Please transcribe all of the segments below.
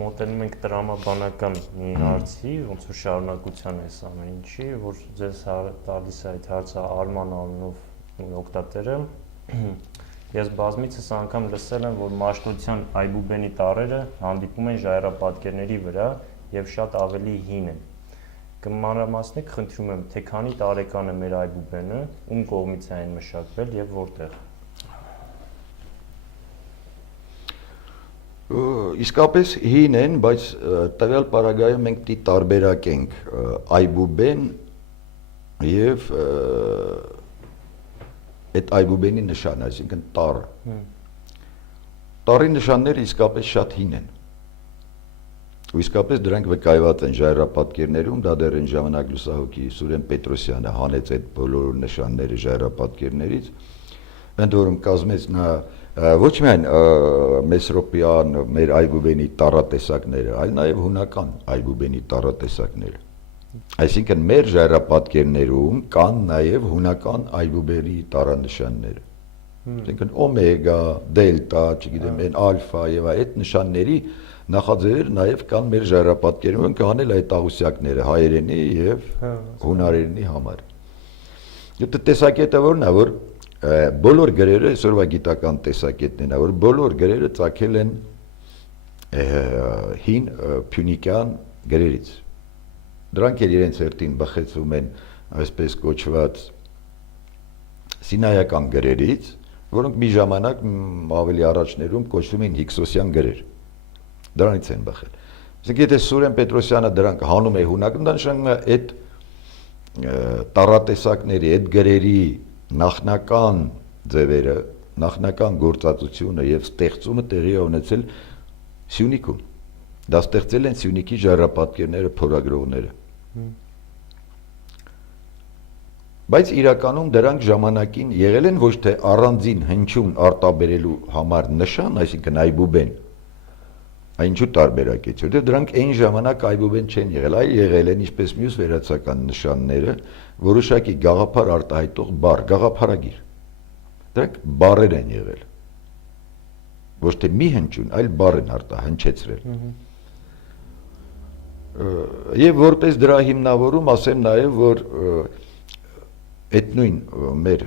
Մոտենում ենք տրամաբանական մի հարցի, ոնց որ շարունակության էս ամեն ինչի, որ ձեզ տալիս է այդ հարցը Արման անունով օգտատերը։ Ես բազմիցս անգամ լսել եմ, որ մաշտոցյան այբուբենի տառերը հանդիպում են ժայռապատկերների վրա եւ շատ ավելի հին են։ Կմանրամասնեք, խնդրում եմ, թե քանի տարեկան է մեր այբուբենը, ում կողմից է այն մշակվել եւ որտեղ։ Իսկապես հին են, բայց տվյալ պարագայում մենք պիտի տարբերակենք այբուբեն եւ այդ այբուբենի նշանը, այսինքն տառը։ Տառի նշանները իսկապես շատ հին են։ Ու իսկապես դրանք վկայված են ժայռապատկերներում, դա դեռ այն ժամանակ լուսահոգի Սուրեն Պետրոսյանը հանեց այդ բոլոր նշանները ժայռապատկերներից, ընդ որում կազմեց նա ոչ միայն մեսրոպյան մեր այբուբենի տառատեսակները, այլ նաև հունական այբուբենի տառատեսակները։ Այսինքն մեր ժայռապատկերներում կան նաև հունական այբուբենի տառանշանները։ Այսինքն օմեգա, դելտա, չգիտեմ, այն ալֆա եւ այդ նշանների նախաձեռներ նաև կան մեր ժայռապատկերում, կանել այդ աղյուսակները հայերենի եւ հունարենի համար։ Եթե տեսակետը որն է, որ բոլոր գրերը, այսօրվա գիտական տեսակետն է, որ բոլոր գրերը ծագել են հին փյունիկյան գրերից։ Դրանք էլ իրենց հերթին բխեցում են այսպես կոչված սինայական գրերից, որոնք մի ժամանակ ավելի առաջներում կոչվում են հիքսոսյան գրեր։ Դրանից են բխել։ Իսկ եթե Սուրեն Պետրոսյանը դրանք հանում է հունական, դա նշանակում է այդ տառատեսակների, այդ գրերի նախնական ձևերը, նախնական գործածությունը եւ ստեղծումը տեղի է ունեցել Սյունիքում։ Դա ստեղծել են Սյունիքի ժայռապատկերները փորագրողները։ Բայց իրականում դրանք ժամանակին եղել են ոչ թե առանձին հնչյուն արտաբերելու համար նշան, այսինքն այբուբեն, այնչու տարբերակեց, որտեղ դրանք այն ժամանակ այբուբեն չեն եղել, այլ եղել են ինչպես մյուս վերացական նշանները, որոշակի գաղափար արտահայտող բառ, գաղափարագիր։ Դրանք բառեր են եղել։ Ոչ թե մի հնչյուն, այլ բառ են արտահնչեցրել։ Եվ որպես դրա հիմնավորում ասեմ նաև, որ այդ նույն մեր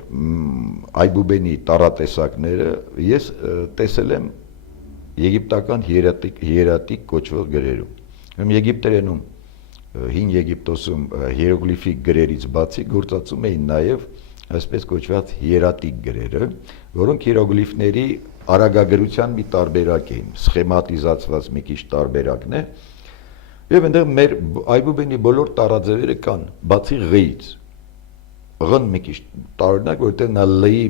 այբուբենի տառատեսակները ես տեսել եմ եգիպտական հիերատիկ կոչվող գրերում։ Եգիպտերենում, հին Եգիպտոսում հիերոգլիֆիկ գրերից բացի գործածում էին նաև այսպես կոչված հիերատիկ գրերը, որոնք հիերոգլիֆների արագագրության մի տարբերակ էին, սխեմատիզացված մի քիչ տարբերակն է, եւ այնտեղ մեր այբուբենի բոլոր տառաձևերը կան, բացի ղ-ից։ Ղ-ն մի քիչ տարօրինակ, որտեղ նա լ-ի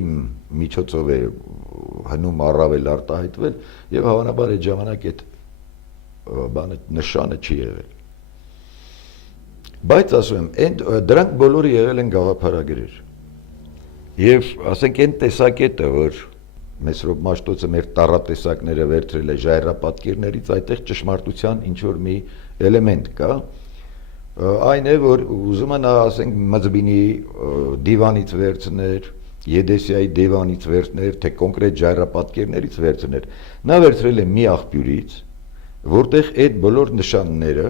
միջոցով է հնում առավել արտահայտվել եւ հավանաբար այդ ժամանակ այդ բանը նշանը չի եղել։ Բայց ասում եմ, դրանք բոլորը եղել են գաղափարագրեր։ Եվ ասենք այն տեսակետը, որ Մեսրոպ Մաշտոցը մեր տառատեսակները վերցրել է ժայռապատկերներից, այդտեղ ճշմարտության ինչ որ մի էլեմենտ կա, այն է, որ ուզում են ասենք Մզբինի դիվանից վերցներ, Եդեսիայի դիվանից վերցներ, թե կոնկրետ ժայռապատկերներից վերցներ, նա վերցրել է մի աղբյուրից, որտեղ այդ բոլոր նշանները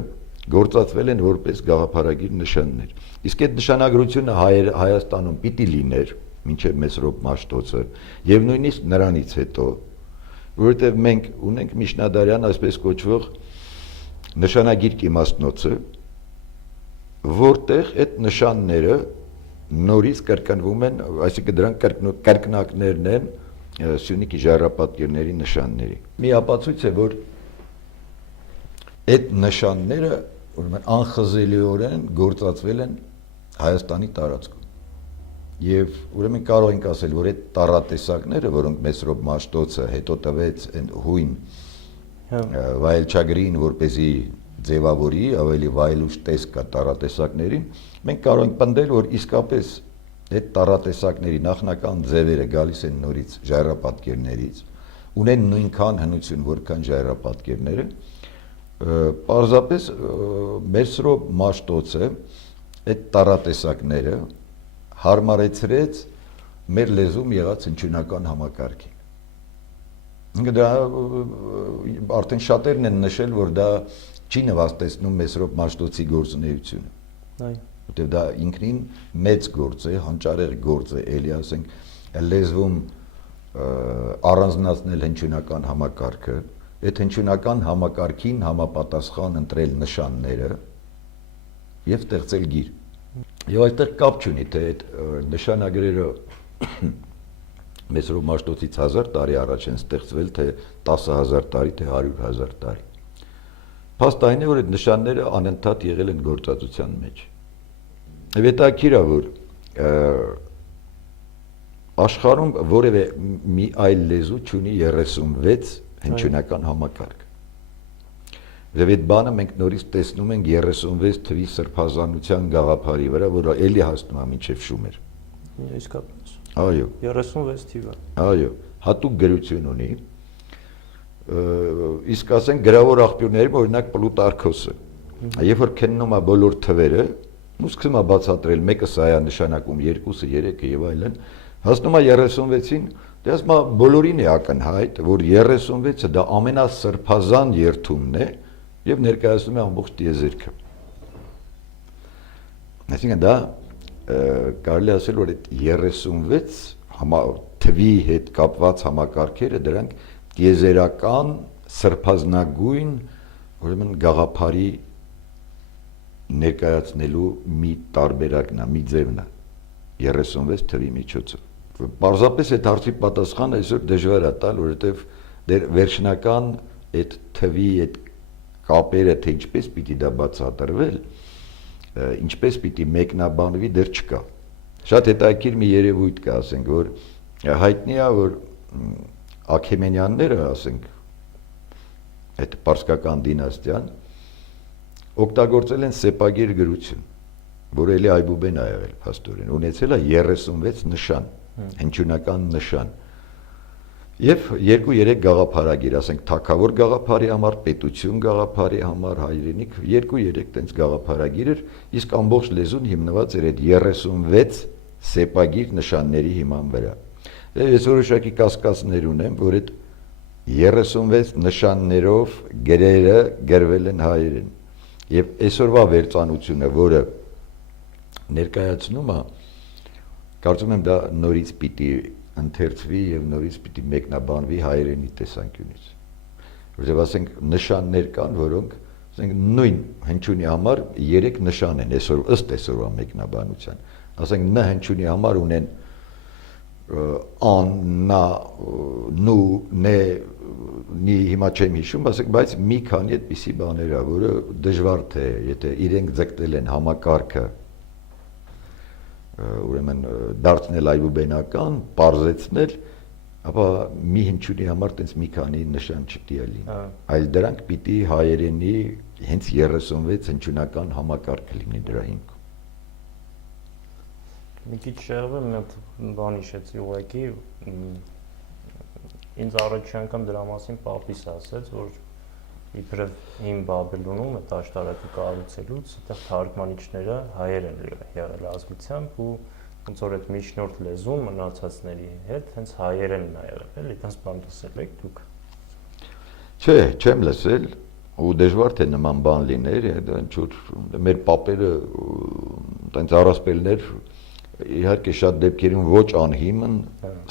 գործածվել են որպես գաղափարագիր նշաններ։ Իսկ այդ նշանագրությունը Հայաստանում պիտի լիներ, մինչև Մեսրոպ Մաշտոցը, եւ նույնիսկ նրանից հետո, որովհետեւ մենք ունենք միջնադարյան այսպես կոչվող նշանագիր իմաստնոցը, որտեղ այդ նշանները նորից կրկնվում են, այսինքն դրանք կրկնակներն են Սյունիքի ժայռապատկերների նշանների։ Մի ապացույց է, որ այդ նշանները ուրեմն անխզելիորեն գործածվել են Հայաստանի տարածքում։ Եվ ուրեմն կարող ենք ասել, որ այդ տառատեսակները, որոնք Մեսրոպ Մաշտոցը հետո տվեց հույն վայելչագրին, որպեսզի ձևավորի ավելի վայելուչ տեսք կա տառատեսակներին, մենք կարող ենք պնդել, որ իսկապես այդ տառատեսակների նախնական ձևերը գալիս են նորից ժայռապատկերներից, ունեն նույնքան հնություն, որքան ժայռապատկերները, պարզապես Մեսրոպ Մաշտոցը այդ տառատեսակները հարմարեցրեց մեր լեզում եղած հնչյունական համակարգին։ Դա արդեն շատերն են նշել, որ դա չի նվաստեցնում Մեսրոպ Մաշտոցի գործունեությունը։ Այո։ Որտեղ դա ինքնին մեծ գործ է, հանճարեղ գործ է, էլի ասենք լեզվում առանձնացնել հնչյունական համակարգը, այդ հնչյունական համակարգին համապատասխան ընտրել նշանները եւ ստեղծել գիր։ Եվ այստեղ կապ չունի, թե այդ նշանագրերը Մեսրոպ Մաշտոցից 1000 տարի առաջ են ստեղծվել, թե 10000 տարի, թե 100,000 տարի։ Փաստ այն է, որ այդ նշանները անընդհատ եղել են գործածության մեջ։ Եվ հետաքրքիր է, որ աշխարհում որևէ մի այլ լեզու չունի 36 հնչյունական համակարգ։ Եվ այդ բանը մենք նորից տեսնում ենք 36 թվի սրբազանության գաղափարի վրա, որը էլի հասնում է մինչև Շումեր։ Իսկապես։ Այո։ 36 թիվը։ Այո, հատուկ գրություն ունի։ Իսկ ասենք գրավոր աղբյուրների, օրինակ Պլուտարքոսը, երբ որ քննում է բոլոր թվերը, ու սկսում է բացատրել, մեկը սա է նշանակում, երկուսը, երեքը եւ այլն, հասնում է 36-ին, դե ասում է բոլորին է ակնհայտ, որ 36-ը դա ամենասրբազան երթումն է եւ ներկայացնում է ամբողջ տիեզերքը։ Այսինքն դա կարելի ասել, որ այդ 36 թվի հետ կապված համակարգերը դրանք տիեզերական սրբազնագույն ուրեմն գաղափարի ներկայացնելու մի տարբերակն է, մի ձևն է 36 թվի միջոցով։ Պարզապես այդ հարցի պատասխանը այսօր դժվար է տալ, որովհետև դեր վերջնական այդ թվի այդ կապերը, թե ինչպես պիտի դա բացատրվել, ինչպես պիտի մեկնաբանվի, դեռ չկա։ Շատ հետաքրքիր մի երևույթ կա, ասենք, որ հայտնի է, որ Աքեմենյանները, ասենք, այդ պարսկական դինաստիան օգտագործել են սեպագիր գրություն, որ էլի այբուբեն է եղել փաստորեն, ունեցել է 36 նշան, հնչյունական նշան։ Եվ 2-3 գաղափարագիր, ասենք, թագավոր գաղափարի համար, պետություն գաղափարի համար, հայրենիք, 2-3 տենց գաղափարագիր էր, իսկ ամբողջ լեզուն հիմնված էր այդ 36 սեպագիր նշանների հիման վրա։ Ես որոշակի կասկածներ ունեմ, որ այդ 36 նշաններով գրերը գրվել են հայերեն։ Եվ այսօրվա վերծանությունը, որը ներկայացնում է, կարծում եմ դա նորից պիտի ընթերցվի եւ նորից պիտի մեկնաբանվի հայերենի տեսանկյունից։ Որովհետեւ ասենք նշաններ կան, որոնք ասենք նույն հնչյունի համար 3 նշան են այսօր ըստ այսօրվա մեկնաբանության։ Ասենք ն հնչյունի համար ունեն ան, նա, նու, նե, նի հիմա չեմ հիշում, ասենք, բայց մի քանի այդպիսի բաներ ա, որը դժվար թե, եթե իրենք ձգտել են համակարգը ուրեմն դարձնել այբուբենական, պարզեցնել, ապա մի հնչյունի համար տենց մի քանի նշան չպիտի լինի, այլ դրանք պիտի հայերենի հենց 36 հնչյունական համակարգ լինի դրա հիմքում։ Մի քիչ շեղվել մի հատ բան հիշեցի ուղղակի ինձ առաջի անգամ դրա մասին պապիս ասեց, որ իբրև հին Բաբելոնում այդ աշտարակը կառուցելուց այդտեղ թարգմանիչները հայեր են եղել ազգությամբ ու ոնց որ այդ միջնորդ լեզուն մնացածների հետ հենց հայերենն է եղել, էլի այդպես բան լսել եք դուք։ Չէ, չեմ լսել ու դժվար թե նման բան լիներ, ինչ-որ մեր պապերը տենց առասպելներ իհարկե շատ դեպքերում ոչ անհիմն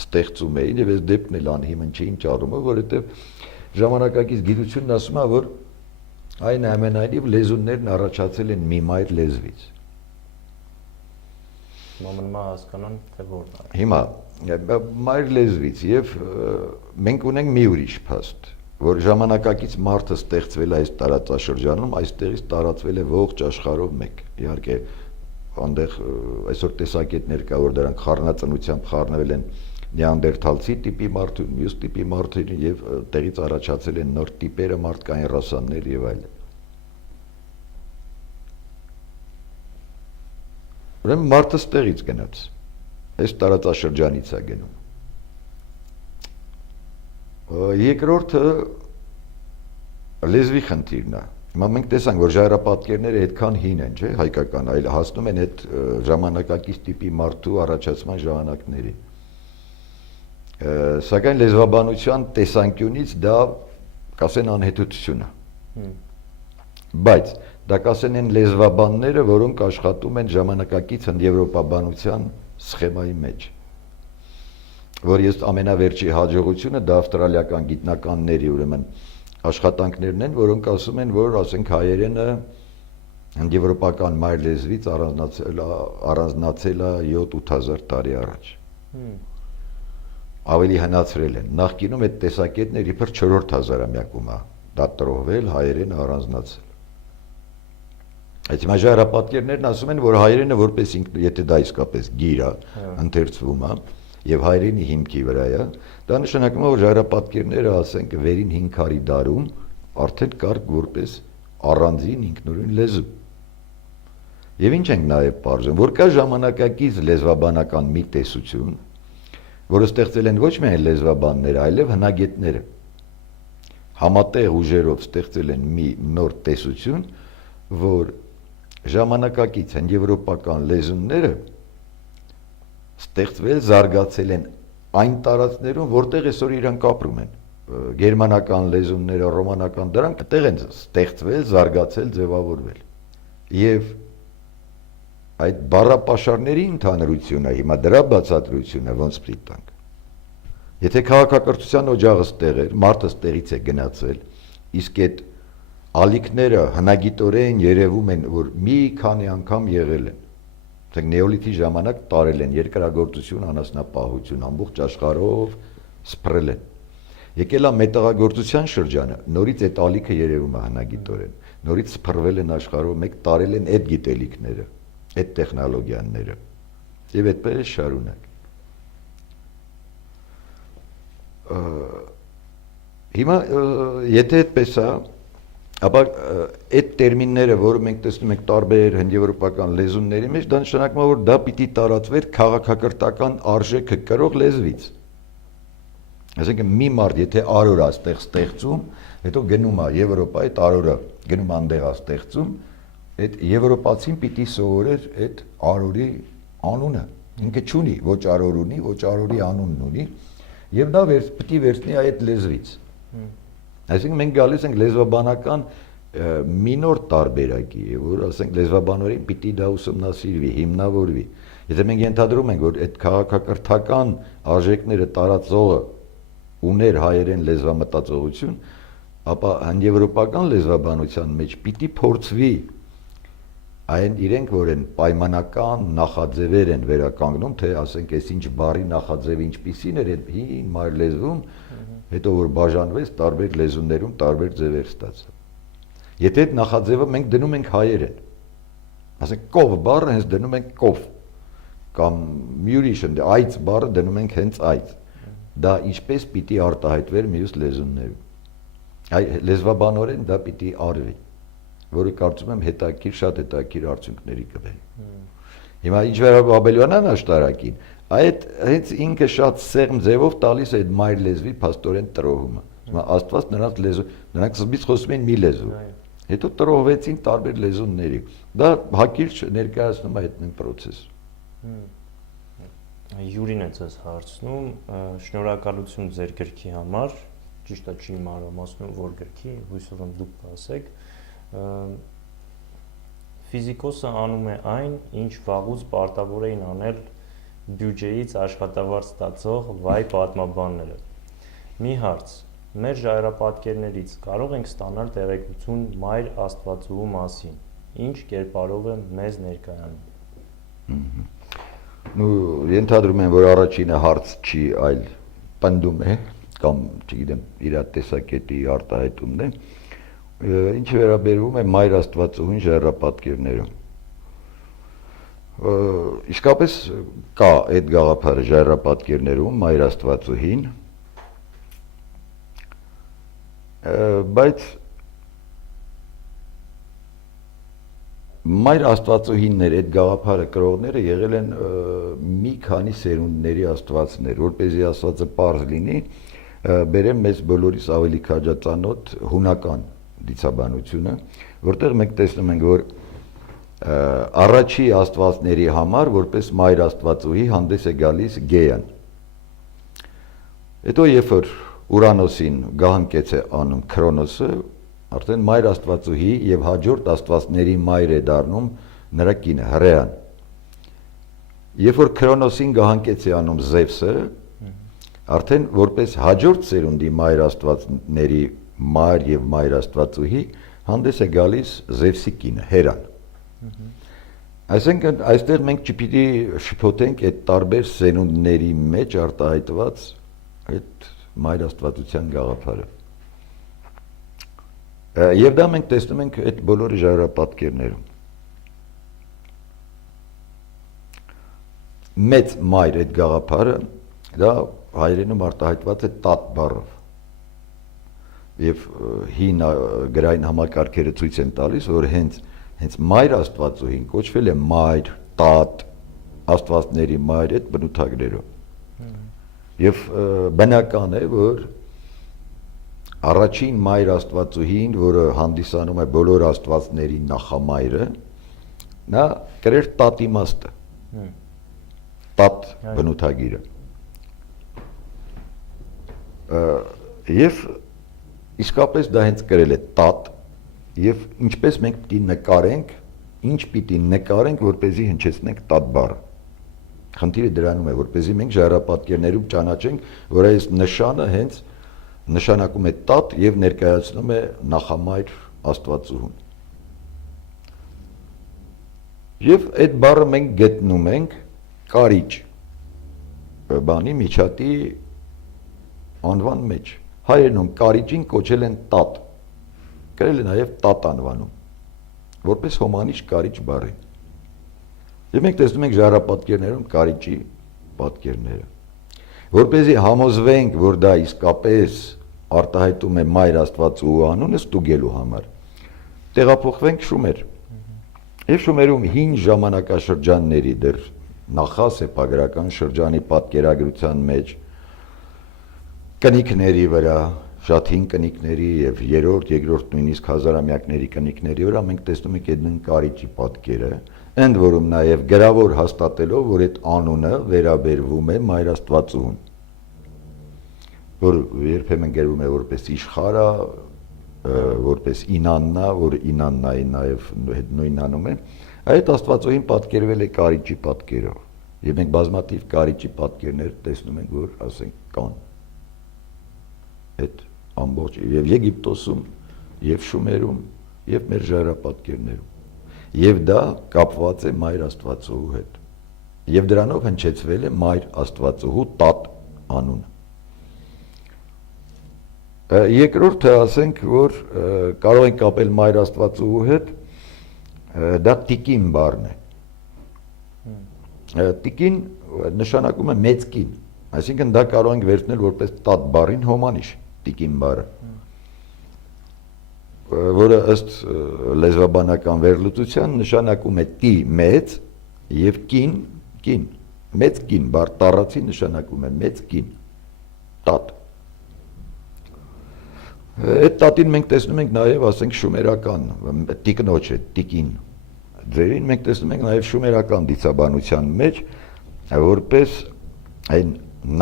ստեղծում էին եւ այս դեպքն էլ անհիմն չէ ինչ առումով, որովհետեւ ժամանակակից գիտությունն ասում է, որ այնուամենայնիվ լեզուններն առաջացել են մի մայր լեզվից։ Մամնմա հասկանան թե որն է։ Հիմա մայր լեզվից եւ մենք ունենք մի ուրիշ փաստ, որ ժամանակակից մարդը ստեղծվել է այս տարածաշրջանում, այստեղից տարածվել է ողջ աշխարհով մեկ։ Իհարկե այնտեղ այսօր տեսակետներ կա, որ դրանք խառնածնությամբ խառնվել են նեանդերթալցի տիպի մարդուն, մյուս տիպի մարդուն եւ տեղից առաջացել են նոր տիպերը, մարդկային ռասաներ եւ այլն։ Ուրեմն մարդը ստեղից գնաց, այս տարածաշրջանից է գնում։ Երկրորդը լեզվի խնդիրն է։ Հիմա մենք տեսանք, որ ժայռապատկերները այդքան հին են, չէ, հայկական, այլ հասնում են այդ ժամանակակից տիպի մարդու առաջացման ժամանակներին։ Սակայն լեզվաբանության տեսանկյունից դա կասեն անհետությունը։ Բայց դա կասեն են լեզվաբանները, որոնք աշխատում են ժամանակակից հնդեվրոպաբանության սխեմայի մեջ։ Որ ես ամենավերջի հաջողությունը դա ավստրալիական գիտնականների ուրեմն աշխատանքներն են, որոնք ասում են, որ ասենք հայերենը հնդեվրոպական մայր լեզվից առանձնացել է 7-8000 տարի առաջ։ Ավելի հնացրել են։ Նախկինում այդ տեսակետն իբր 4-րդ հազարամյակում է դա տրոհվել, հայերենը առանձնացել։ Այդ հիմա ժայռապատկերներն ասում են, որ հայերենը որպես եթե դա իսկապես գիր է, ընթերցվում է եւ հայերենի հիմքի վրա է, դա նշանակում է, որ ժայռապատկերները, ասենք, վերին 500 դարում արդեն կար որպես առանձին ինքնուրույն լեզու։ Եվ ինչ ենք նաեւ բարձում, որ կա ժամանակակից լեզվաբանական մի տեսություն, որը ստեղծել են ոչ միայն լեզվաբանները, այլև հնագետները։ Համատեղ ուժերով ստեղծել են մի նոր տեսություն, որ ժամանակակից հնդեվրոպական լեզուները ստեղծվել, զարգացել են այն տարածքներում, որտեղ այսօր իրանք ապրում են։ Գերմանական լեզուները, ռոմանական, դրանք այդտեղ են ստեղծվել, զարգացել, ձևավորվել։ Եվ այդ բառապաշարների ընդհանրությունը, հիմա դրա բացատրությունը ոնց պիտի տանք։ Եթե քաղաքակրթության օջախը ստեղ էր, մարդը ստեղից է գնացել, իսկ այդ ալիքները հնագիտորեն երևում են, որ մի քանի անգամ եղել են։ Ասենք նեոլիթի ժամանակ տարել են երկրագործություն, անասնապահություն, ամբողջ աշխարհով սփռել են։ Եկել է մետաղագործության շրջանը, նորից այդ ալիքը երևում է հնագիտորեն, նորից սփռվել են աշխարհով, մեկ տարել են այդ գիտելիքները, այդ տեխնոլոգիաները։ Եվ այդպես շարունակ։ Հիմա եթե այդպես է, ապա այդ տերմինները, որը մենք տեսնում ենք տարբեր հնդեվրոպական լեզուների մեջ, դա նշանակում է, որ դա պիտի տարածվեր քաղաքակրթական արժեքը կրող լեզվից։ Այսինքն մի մարդ, եթե արոր է ստեղծում, հետո գնում է Եվրոպա, այդ արորը գնում անդեղ է ստեղծում, այդ եվրոպացին պիտի սովորեր այդ արորի անունը։ Ինքը չունի, ոչ արոր ունի, ոչ արորի անունն ունի, եւ դա պիտի վերցնի այդ լեզվից։ Այսինքն մենք գալիս ենք լեզվաբանական մի նոր տարբերակի, որ ասենք լեզվաբանորեն պիտի դա ուսումնասիրվի, հիմնավորվի։ Եթե մենք ենթադրում ենք, որ այդ քաղաքակրթական արժեքները տարածողը ուներ հայերեն լեզվամտածողություն, ապա հնդեվրոպական լեզվաբանության մեջ պիտի փորձվի այն իրենք, որ են պայմանական նախաձևեր են վերականգնում, թե ասենք այս ինչ բառի նախաձևը ինչպիսին էր այդ հին մայր լեզվում, հետո որ բաժանվեց տարբեր լեզուներում տարբեր ձևեր ստացավ։ Եթե այդ նախաձևը մենք դնում ենք հայերեն, ասենք կով բառը հենց դնում ենք կով, կամ ուրիշ այծ բառը դնում ենք հենց այծ, դա ինչպես պիտի արտահայտվեր մյուս լեզուներում։ Լեզվաբանորեն դա պիտի արվի, որը կարծում եմ հետաքրքիր, շատ հետաքրքիր արդյունքների կբերի։ Հիմա ինչ վերաբերում Աբելյանյան աշտարակին, այդ հենց ինքը շատ սեղմ ձևով տալիս է այդ մայր լեզվի փաստորեն տրոհումը։ Հիմա Աստված նրանց լեզու, նրանք սկզբից խոսում են մի լեզու, հետո տրոհվեցին տարբեր լեզուների։ Դա հակիրճ ներկայացնում է այդ նույն process-ը։ Յուրին է ձեզ հարցնում, շնորհակալություն ձեր գրքի համար, ճիշտ է չի մանրամասնում որ գրքի, հույսով եմ դուք կասեք։ Ֆիզիկոսը անում է այն, ինչ վաղուց պարտավոր էին անել բյուջեից աշխատավարձ ստացող վայ պատմաբանները։ Մի հարց. մեր ժայռապատկերներից կարող ենք ստանալ տեղեկություն մայր Աստվածուհու մասին, ինչ կերպարով է մեզ ներկայանում։ Ենթադրում եմ, որ առաջինը հարց չի, այլ պնդում է, կամ չգիտեմ, իր տեսակետի արտահայտումն է, ինչ վերաբերվում է մայր Աստվածուհուն ժայռապատկերներում։ Իսկապես կա այդ գաղափարը ժայռապատկերներում մայր Աստվածուհին, բայց մայր Աստվածուհիններ, այդ գաղափարը կրողները եղել են մի քանի սերունդների աստվածներ, որպեսզի Աստվածը պարզ լինի, բերեմ մեզ բոլորիս ավելի քաջածանոթ հունական դիցաբանությունը, որտեղ մենք տեսնում ենք, որ առաջի աստվածների համար որպես մայր Աստվածուհի հանդես է գալիս Գեան, Հետո երբ որ Ուրանոսին գահանկեց է անում Քրոնոսը, արդեն Մայր Աստվածուհի եւ հաջորդ աստվածների մայր է դառնում նրա կինը Հրեան։ Երբ որ Քրոնոսին գահանկեց է անում Զևսը, արդեն որպես հաջորդ սերունդի Մայր Աստվածների մայր եւ Մայր Աստվածուհի հանդես է գալիս Զևսի կինը Հերան։ Այսինքն այստեղ մենք չպիտի շփոթենք այդ տարբեր սերունդների մեջ արտահայտված այդ Մայր Աստվածության գաղափարը։ Եվ դա մենք տեսնում ենք այդ բոլոր ժայռապատկերներում։ Մեծ մայր այդ գաղափարը դա հայերենում արտահայտված է տատ բառով։ Եվ հին գրային համակարգերը ցույց են տալիս, որ հենց Մայր Աստվածուհին կոչվել է մայր, տատ, աստվածների մայր այդ բնութագրերով։ Եվ բնական է, որ առաջին Մայր Աստվածուհին, որը հանդիսանում է բոլոր աստվածների նախամայրը, նա կրեր տատ իմաստը, տատ բնութագիրը։ Եվ իսկապես դա հենց կրել է տատ, եւ ինչպես մենք պիտի նկարենք, ինչ պիտի նկարենք, որպեսզի հնչեցնենք տատ բառը։ Խնդիրը դրանում է, որպեսզի մենք ժայռապատկերներում ճանաչենք, որ այս նշանը հենց նշանակում է տատ եւ ներկայացնում է նախամայր Աստվածուհուն։ Եվ այդ բառը մենք գտնում ենք կարիճ բանի միջատի անվան մեջ։ Հայերենում կարիճին կոչել են տատ, կրել է նաև տատ անվանում, որպես հոմանիշ կարիճ բառի։ Եվ մենք տեսնում ենք ժայռապատկերներում կարիճի պատկերները։ Որպեսզի համոզվենք, որ դա իսկապես արտահայտում է Մայր Աստվածուհու անունը ստուգելու համար, տեղափոխվենք Շումեր։ Եվ Շումերում հին ժամանակաշրջանների դեռ նախասեփագրական շրջանի պատկերագրության մեջ կնիկների վրա, շատ հին կնիկների եւ երրորդ, երկրորդ նույնիսկ հազարամյակների կնիկների վրա մենք տեսնում ենք այդ նույն կարիճի պատկերը, ընդ որում նաեւ գրավոր հաստատելով, որ այդ անունը վերաբերվում է Մայր Աստվածուհուն, որ երբեմն գրվում է որպես իշխարը, որպես Ինաննա, որ Ինաննայի նաեւ նույն անուն է, այդ Աստվածուհին պատկերվել է կարիճի պատկերով, եւ մենք բազմաթիվ կարիճի պատկերներ տեսնում ենք, որ ասենք կան այդ ամբողջ եւ Եգիպտոսում, եւ Շումերում, եւ մեր ժայռապատկերներում։ Եվ դա կապված է Մայր Աստվածուհու հետ։ Եվ դրանով հնչեցվել է Մայր Աստվածուհու տատ անունը։ Երկրորդը ասենք, որ կարող ենք կապել Մայր Աստվածուհու հետ, դա տիկին բառն է։ Տիկին նշանակում է մեծ կին, այսինքն դա կարող ենք վերցնել որպես տատ բառին հոմանիշ, տիկին բառը, որը ըստ լեզվաբանական վերլուծության նշանակում է տի մեծ եւ կին, մեծ կին բառ տառացի նշանակում է մեծ կին, տատ։ Այդ տատին մենք տեսնում ենք նաև, ասենք, շումերական տիկնոջ է, տիկին ձերին մենք տեսնում ենք նաև շումերական դիցաբանության մեջ, որպես այն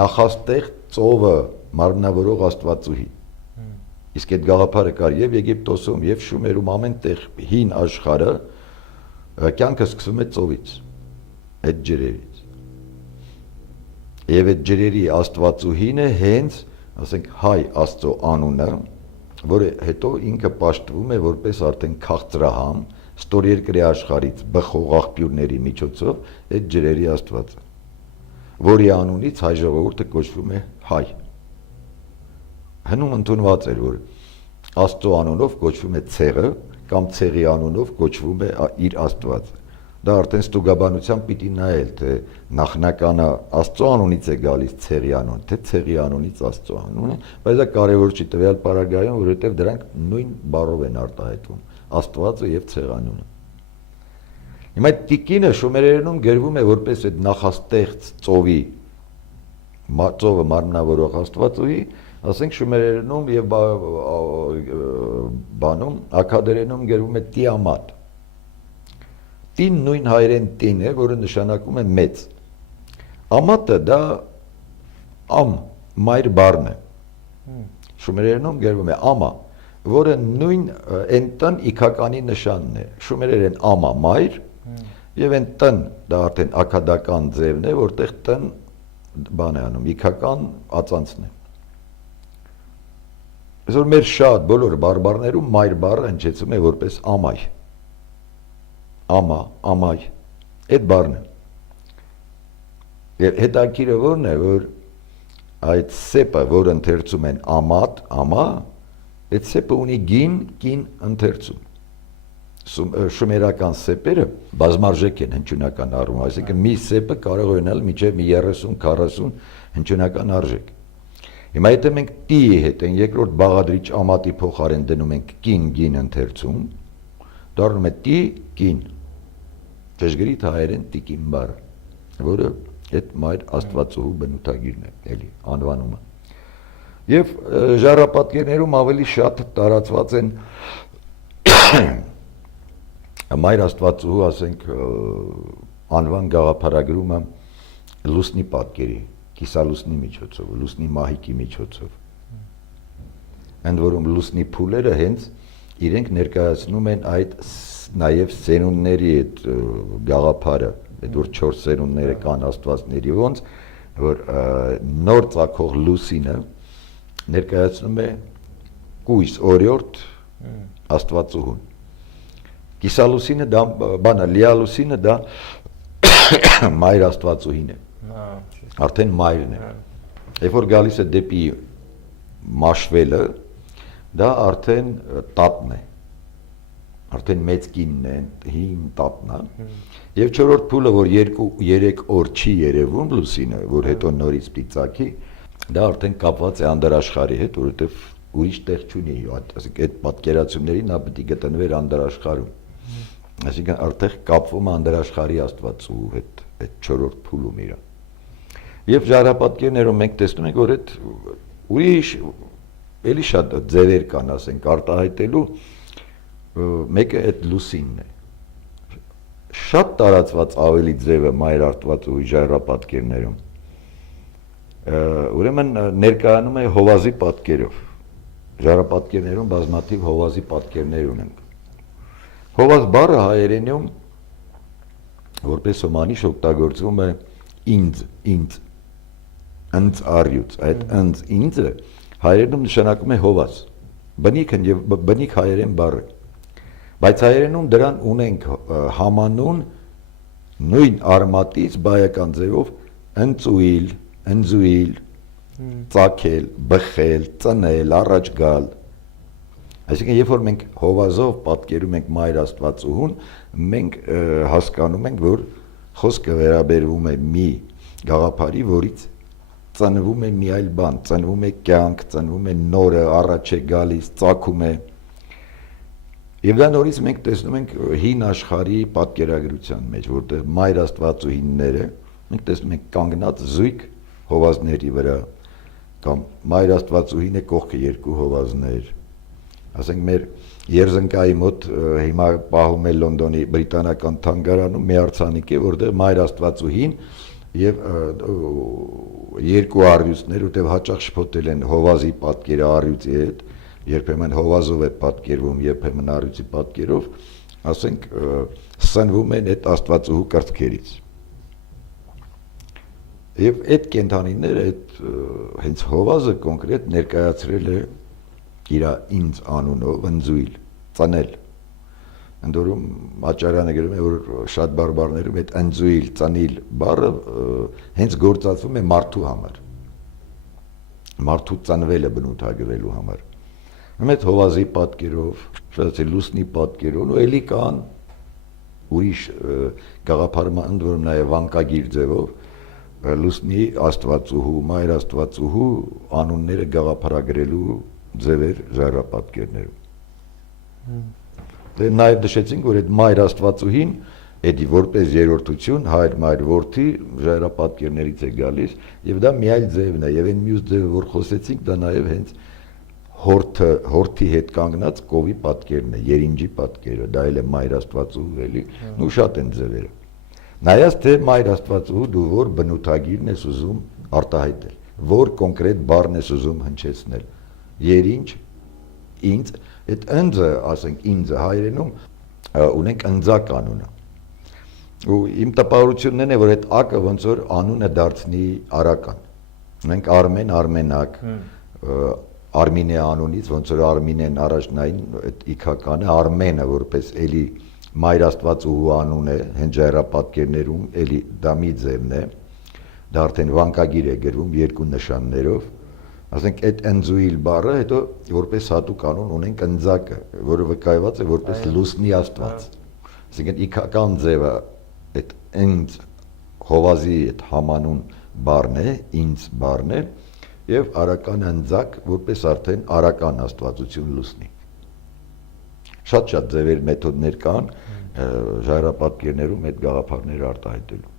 նախաստեղ ծովը մարմնավորող Աստվածուհի։ Իսկ այդ գաղափարը կար եւ Եգիպտոսում, եւ Շումերում, ամենտեղ հին աշխարհը կյանքը սկսվում է ծովից, այդ ջրերից։ Եվ այդ ջրերի Աստվածուհին է հենց, ասենք, հայ Աստծո անունը, որը հետո ինքը պաշտվում է որպես արդեն քաղցրահամ, ստորերկրի աշխարհից բխող աղբյուրների միջոցով այդ ջրերի Աստվածը, որի անունից հայ ժողովուրդը կոչվում է հայ։ Հնում ընդունված էր, որ Աստծո անունով կոչվում է ցեղը կամ ցեղի անունով կոչվում է իր Աստվածը։ Դա արդեն ստուգաբանությամբ պիտի նայել, թե նախնականը Աստծո անունից է գալիս ցեղի անուն, թե ցեղի անունից Աստծո անունը, բայց դա կարևոր չի տվյալ պարագայում, որովհետև դրանք նույն բառով են արտահայտվում, Աստվածը եւ ցեղանունը։ Հիմա տիկինը շումերերենում գրվում է որպես այդ նախաստեղծ ծովի, ծովը մարմնավորող Աստվածուհի, ասենք շումերերենում եւ բանում ակադերենում գրվում է Տիամատ։ Տին նույն հայերեն տին է, որը նշանակում է մեծ։ Ամատը դա ամ մայր բառն է։ Շումերերենում գրվում է ամա, որը նույն այն տնն իքականի նշանն է։ Շումերերեն ամա մայր եւ այն տնն դա արդեն ակադական ձևն է, որտեղ տնն բան է անում, իքական ածանցն է։ Այսօր մեր շատ բոլոր բարբառներում մայր բառը հնչեցում է որպես ամայ։ Ամա, ամայ, այդ բառն է։ Եվ հետաքրքիրը որն է, որ այդ սեպը, որ ընթերցում են ամատ, ամա, այդ սեպը ունի կին ընթերցում։ Շումերական սեպերը բազմարժեք են հնչյունական առումով, այսինքն մի սեպը կարող է ունենալ մինչև 30-40 հնչյունական արժեք։ Հիմա եթե մենք տի հետ են երկրորդ բաղադրիչ ամատի փոխարեն դնում ենք կին ընթերցում, դառնում է տի կին։ Ճշգրիտ հայերեն տիկին բառը, որը այդ մայր Աստվածուհու բնութագիրն է, էլի անվանումը։ Եվ ժառապատկերներում ավելի շատ տարածված են մայր Աստվածուհու, ասենք, անվան գաղափարագրումը լուսնի պատկերի, կիսալուսնի միջոցով, լուսնի մահիկի միջոցով։ Ընդ որում լուսնի փուլերը հենց իրենք ներկայացնում են այդ նաև սերունդների այդ գաղափարը, այդ որ 4 սերունդները կան աստվածների ոնց, որ նոր ծագող լուսինը ներկայացնում է կույս օրիորդ Աստվածուհուն։ Կիսալուսինը դա բանա, լիալուսինը դա մայր Աստվածուհին է։ Արդեն մայրն է։ Երբ որ գալիս է դեպի մաշվելը, դա արդեն տատն է։ Արդեն մեծ կինն է, հին տատն է։ Եվ չորրորդ փուլը, որ 2-3 օր չի երևում լուսինը, որ հետո նորից պիծակի, դա արդեն կապված է անդրաշխարհի հետ, որովհետև ուրիշ տեղ չունի, ասենք այդ պատկերացումներին նա պետք է գտնվեր անդրաշխարհում։ Այսինքն արդեն կապվում է անդրաշխարհի Աստվածուհու հետ, այդ չորրորդ փուլում իրա։ Եվ ժառապատկերներում մենք տեսնում ենք, որ այդ ուրիշ էլի շատ ձևեր կան, ասենք, արտահայտելու, մեկը այդ լուսինն է։ Շատ տարածված ավելի ձևը մայր Աստվածուհուի ժառապատկերներում։ Ուրեմն ներկայանում է հովազի պատկերով։ Ժառապատկերներում բազմաթիվ հովազի պատկերներ ունենք։ Հովազ բառը հայերենում որպես հոմանիշ օգտագործվում է ինձ, ընձ առյուծ, այդ ընձ ինձը հայերենում նշանակում է հովազ, բնիքն եւ բնիկ հայերեն բառը, բայց հայերենում դրան ունենք համանուն նույն արմատից բայական ձևով ընծուիլ, ընձուիլ, ծակել, բխել, ծնել, առաջ գալ։ Այսինքն երբ որ մենք հովազով պատկերում ենք մայր Աստվածուհուն, մենք հասկանում ենք, որ խոսքը վերաբերվում է մի գաղափարի, որից ծնվում է մի այլ բան, ծնվում է կյանք, ծնվում է նորը, առաջ է գալիս, ծագում է։ Եվ դա նորից մենք տեսնում ենք հին աշխարհի պատկերագրության մեջ, որտեղ մայր Աստվածուհիները մենք տեսնում ենք կանգնած զույգ հովազների վրա, կամ մայր Աստվածուհին է կողքը երկու հովազներ։ Ասենք մեր Երզնկայի մոտ հիմա պահում է Լոնդոնի բրիտանական թանգարանում մի արձանիկ է, որտեղ մայր Աստվածուհին եւ երկու առյուծներ, որտեղ հաճախ շփոթել են հովազի պատկերը առյուծի հետ, երբեմն հովազով է պատկերվում, երբեմն առյուծի պատկերով, ասենք սնվում են այդ Աստվածուհու կրծքերից։ Եվ այդ կենդանիները, այդ հենց հովազը կոնկրետ ներկայացրել է իր ինձ անունով ընձույլ, ծնել։ Ընդ որում Աճարյանը գրում է, որ շատ բարբառներում այդ ընձույլ, ծնիլ բառը հենց գործածվում է մարդու համար։ Մարդու ծնվելը բնութագրելու համար։ Այդ հովազի պատկերով, լուսնի պատկերով, ու էլի կան ուրիշ գաղափարման, ընդ որում նաև վանկագիր ձևով, լուսնի Աստվածուհու, մայր Աստվածուհու անունները գաղափարագրելու ձևեր ժառապատկերներում։ Դե նաև նշեցինք, որ այդ մայր Աստվածուհին, էդի որպես երրորդություն, հայր մայր որդի ժառապատկերներից է գալիս, եւ դա մի այլ ձևն է, եւ այն մյուս ձևը, որ խոսեցինք, դա նաև հենց հորթի հետ կանգնած կովի պատկերն է, երինջի պատկերը, դա էլ է մայր Աստվածուհու էլի, ու շատ են ձևերը։ Նայած թե մայր Աստվածուհու դու որ բնութագիրն ես ուզում արտահայտել։ որ կոնկրետ բառն ես ուզում հնչեցնել։ Երինչ, ինձ, այդ ընձը, ասենք ինձը հայերենում ունենք ընձակ անունը։ Ու իմ տպավորությունն է, որ այդ ակը ոնց որ անունը դարձնի արական։ Ունենք Արմեն, Արմենակ, Արմինե անունից, ոնց որ Արմինեն առաջնային այդ իքականը, Արմենը որպես էլի Մայր Աստված ու անուն է, հենց ժայռապատկերներում էլի դա մի ձևն է, դա արդեն վանկագիր է գրվում երկու նշաններով, ասենք այդ ընձուիլ բառը հետո որպես հատուկ անուն ունենք ընձակը, որը վկայված է որպես լուսնի Աստված։ Այսինքն իքական ձևը այդ ընձ հովազի այդ համանուն բառն է, ինձ բառն է, եւ արական ընձակ որպես արդեն արական աստվածություն լուսնի։ Շատ ձևեր մեթոդներ կան ժայռապատկերներում այդ գաղափարները արտահայտելու։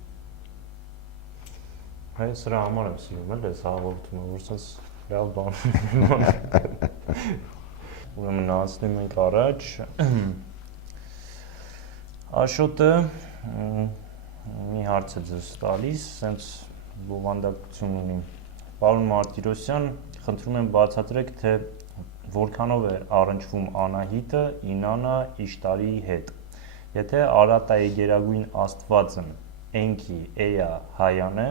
Հայ սրա համար եմ սիրում էլ այս հաղորդումը, որ sense լավ բան է։ Ուրեմն անցնում ենք առաջ։ Աշոտը մի հարց է ձեզ տալիս, sense բովանդակություն ունի։ Պարոն Մարտիրոսյան, խնդրում եմ բացատրեք, թե որքանով է առնչվում Անահիտը Ինանա Իշտարի հետ։ Եթե Արատայի գերագույն աստվածն Էնքի Էյա Հայան է,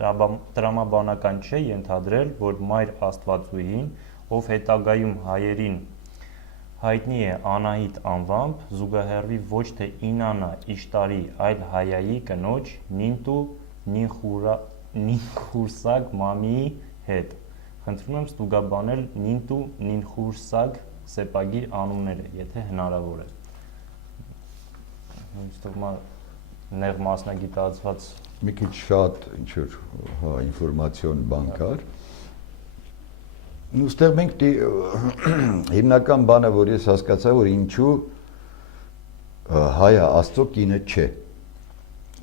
տրամաբանական չէ ենթադրել, որ Մայր Աստվածուհին, ով հետագայում հայերին հայտնի է Անահիտ անվամբ, զուգահեռվի ոչ թե Ինանա Իշտարի, այլ Հայայի կնոջ Նինտու Նինխուրսագ մամիի հետ։ Խնդրում եմ ստուգաբանել Նինտու Նինխուրսագ սեպագիր անունները, եթե հնարավոր է։ Ինձ նեղ մասնագիտացված մի քիչ շատ ինչ-որ ինֆորմացիոն բան կար։ Ուստեղ մենք հիմնական բանը, որ ես հասկացա, որ ինչու Հայը Աստծո կինը չէ։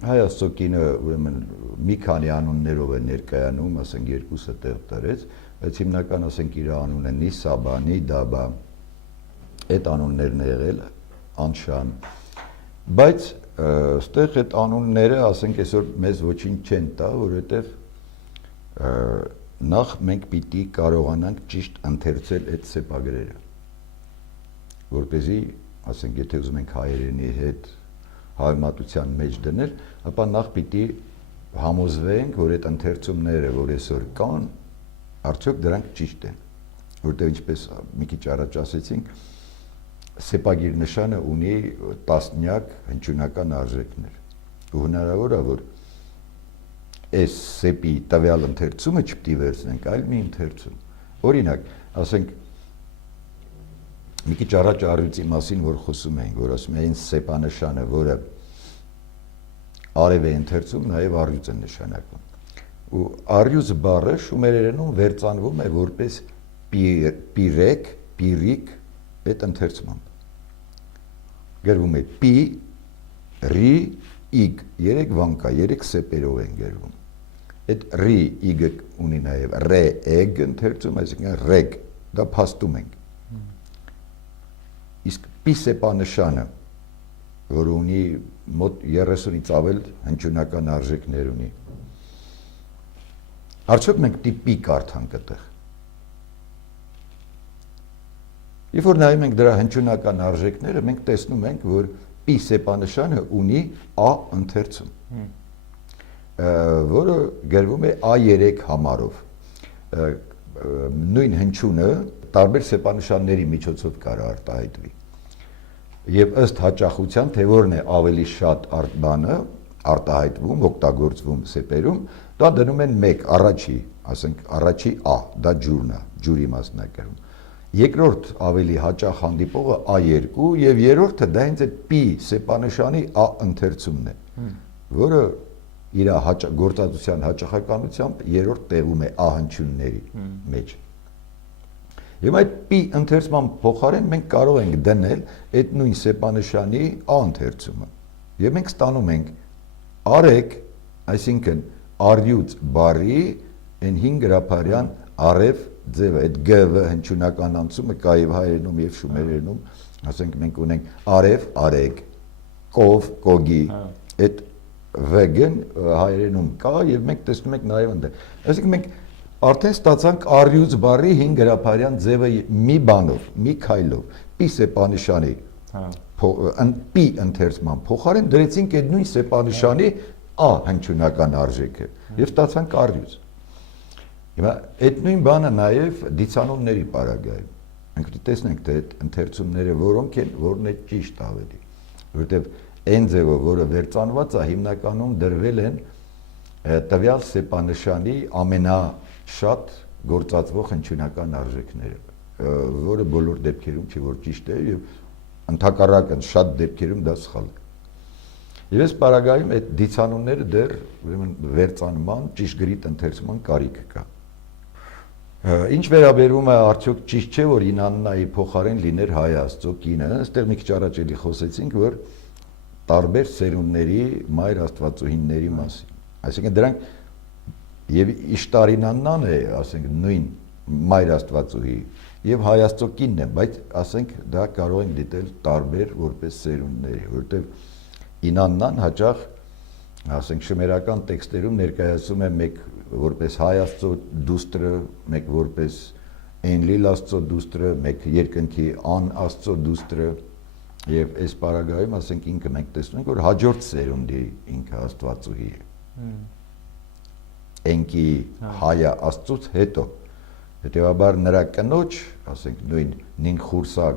Հայ Աստծո կինը ուրեմն մի քանի անուններով է ներկայանում, ասենք երկուսը տեղ տարեց, բայց հիմնական ասենք իր անունը Նիսաբա, Նիդաբա, այդ անուններն է եղել անշան։ Բայց այստեղ այդ անունները, ասենք այսօր մեզ ոչինչ չեն տա, որովհետև նախ մենք պիտի կարողանանք ճիշտ ընթերցել այդ սեպագրերը, որպեսզի, ասենք, եթե ուզում ենք հայերենի հետ հայմատության մեջ դնել, ապա նախ պիտի համոզվենք, որ այդ ընթերցումները, որ այսօր կան, արդյոք դրանք ճիշտ են, որտեղ ինչպես մի քիչ առաջ ասեցինք, սեպագիր նշանը ունի տասնյակ հնչյունական արժեքներ, ու հնարավոր է, որ այս սեպի տվյալ ընթերցումը չպիտի վերցնենք, այլ մի ընթերցում։ Օրինակ, ասենք, մի քիչ առաջ առյուծի մասին, որ խոսում ենք, որ ասում են սեպանշանը, որը արև է ընթերցում, նաև առյուծ է նշանակում։ Ու առյուծ բառը շումերերենում վերծանվում է որպես պիրեք, պիրիկ այդ ընթերցմամբ։ Գրվում է պի, ռի, իգ, երեք վանկա, երեք սեպերով են գրվում։ Այդ ռի, իգը ունի նաև ռե, էգ ընթերցում, այսինքն ռեգ, դա փաստում ենք։ Իսկ պի սեպանշանը, որ ունի մոտ 30-ից ավել հնչյունական արժեքներ ունի։ Արդյոք մենք պի կարդանք այդտեղ։ Երբ որ նայում ենք դրա հնչյունական արժեքները, մենք տեսնում ենք, որ պի սեպանշանը ունի ա ընթերցում, որը գրվում է A3 համարով։ Նույն հնչյունը տարբեր սեպանշանների միջոցով կարող արտահայտվի։ Եվ ըստ հաճախության, թե որն է ավելի շատ բանը արտահայտվում, օգտագործվում սեպերում, դա դնում են 1 առաջի, ասենք առաջի A, դա ջուրն է, ջուրի մասնակերում։ Երկրորդ ավելի հաճախ հանդիպողը A2 եւ երրորդը դա հենց այդ պի սեպանշանի A ընթերցումն է, որը իր գործածության հաճախականությամբ երրորդ տեղում է A հնչյունների մեջ։ Եվ այդ պի ընթերցման փոխարեն մենք կարող ենք դնել այդ նույն սեպանշանի A ընթերցումը։ Եվ մենք ստանում ենք արեք, այսինքն առյուծ բարի այն 5 գրափարյան արև ձևը, այդ գ-ը հնչյունական անցումը կա եւ հայերենում եւ շումերերենում, ասենք մենք ունենք արև, արեք, կով, կոգի, այդ վեգն հայերենում կա եւ մենք տեսնում ենք նաեւ ընդ։ Այսինքն մենք Արդեն ստացանք առյուծ բառի 5 գրափարյան ձևը մի բանով, մի քայլով, պի սեպանիշանի պի ընթերցման փոխարեն դրեցինք այդ նույն սեպանիշանի ա հնչյունական արժեքը եւ ստացանք առյուծ։ Հիմա այդ նույն բանը նաեւ դիցանունների պարագայում։ Մենք պետք է տեսնենք թե այդ ընթերցումները որոնք են, որն է ճիշտ ավելի, որովհետեւ այն ձևը, որը վերծանված է, հիմնականում դրվել են տվյալ սեպանշանի ամենաշատ գործածվող հնչյունական արժեքները, որը բոլոր դեպքերում չի որ ճիշտ է եւ ընդհակառակն շատ դեպքերում դա սխալ է։ Եվ այս պարագայում այդ դիցանունները դեռ ուրեմն վերծանման, ճիշտգրիտ ընթերցման կարիք կա։ Ինչ վերաբերում է արդյոք ճիշտ չէ որ Ինաննայի փոխարեն լիներ Հայ Աստծո կինը, այստեղ մի քիչ առաջ էլի խոսեցինք որ տարբեր սերունդների մայր աստվածուհիների մասին։ Այսինքն դրանք եւ Իշտարինաննան է, ասենք նույն մայր աստվածուհի եւ Հայ Աստծո կինն է, բայց ասենք դա կարող ենք դիտել տարբեր որպես սերունդների, որովհետեւ Ինաննան հաճախ ասենք շմերական տեքստերում ներկայացում է մեկ որպես Հայ Աստծո դուստրը, մեկ որպես Էնլիլ Աստծո դուստրը, մեկ երկնքի Ան Աստծո դուստրը եւ այս պարագայում ասենք ինքը մենք տեսնում ենք որ հաջորդ սերունդի ինքը Աստվածուհի է։ Էնքի Հայա Աստծուց հետո հետեւաբար նրա կնոջ, ասենք նույն Նինխուրսակ